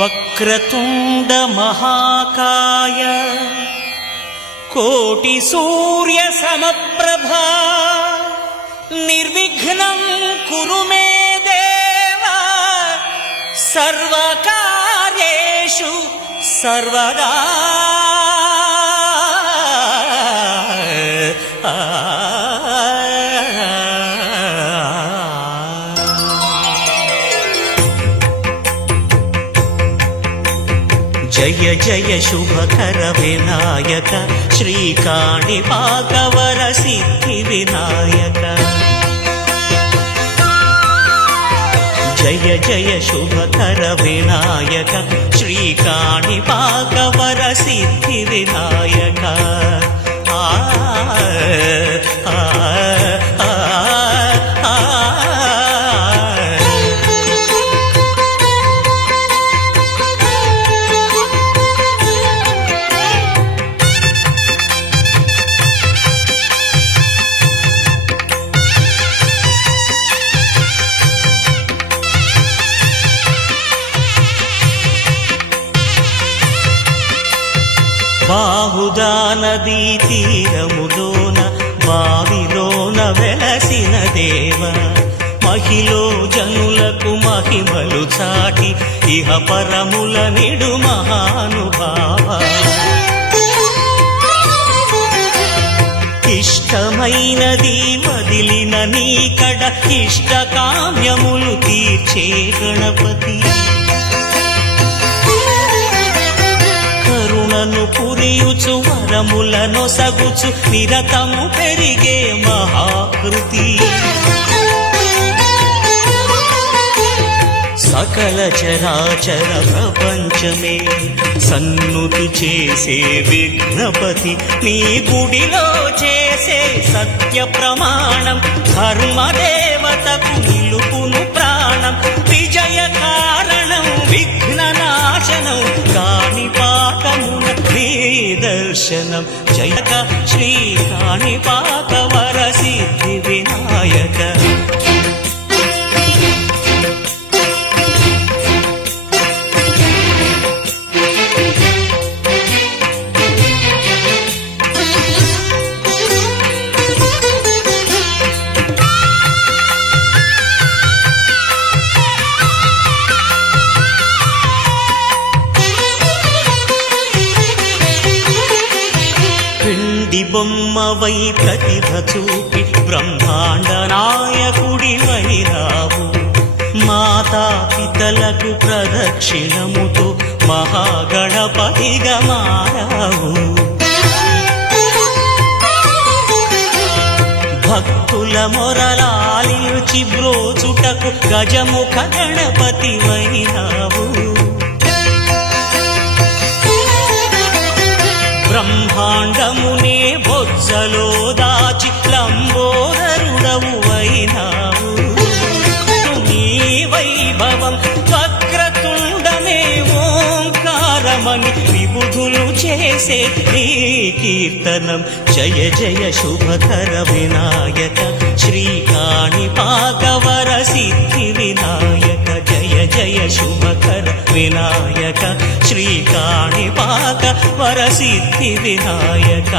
వక్రతుండ మహాకాయ కోటి సూర్య సమప్రభా నిర్విఘ్నం కురు మే దేవ సర్వకార్యేషు సర్వదా. జయ జయ శుభకర వినాయక శ్రీకాణిపాకవర సిద్ధి వినాయక. జయ జయ శుభకర వినాయక శ్రీకాణిపాకవర సిద్ధి వినాయక. బాహుదా నదీ తీరములోన బావిలోన వెలసిన దేవ మహిలో జనులకు మహిమలు చాటి ఇహ పరముల నిడు మహానుభావ. ఇష్టమైనది వదిలిన నీకడ ఇష్ట కామ్యములు తీర్చే గణపతి. కరుణను పురియుచు వరములను సగుచు నిరతము పెరిగే మహాకృతి. సకల చరాచర ప్రపంచమే సన్నుతి చేసే విఘ్నపతి. నీ గుడిలో చేసే సత్య ప్రమాణం ధర్మదేవతకు నిలుపును ప్రాణం. విజయ కారణం విఘ్న నాశనం కాణిపాకమున నీ దర్శనం. జయక శ్రీ కాణిపాకవర సిద్ధి వినాయక. బొమ్మవై ప్రతిభ చూపి బ్రహ్మాండ నాయకుడివై రావు. మాతా పితలకు ప్రదక్షిణముతో మహాగణపతిగా మారావు. భక్తుల మొరలాలిచి బ్రోచుటకు గజముఖ గణపతి వైనావు. బ్రహ్మాండమునే బొజ్జలో దాచి లంబోదరుడవు అయినావు. నీ వైభవం వక్రతుండమే ఓంకారమని విబుధులు చేసే నీ కీర్తనం. జయ జయ శుభకర వినాయక శ్రీకాణిపాకవర సిద్ధి వినాయక. జయ జయ శుభకర వినాయక శ్రీకాణిపాకవర సిద్ధి వినాయక.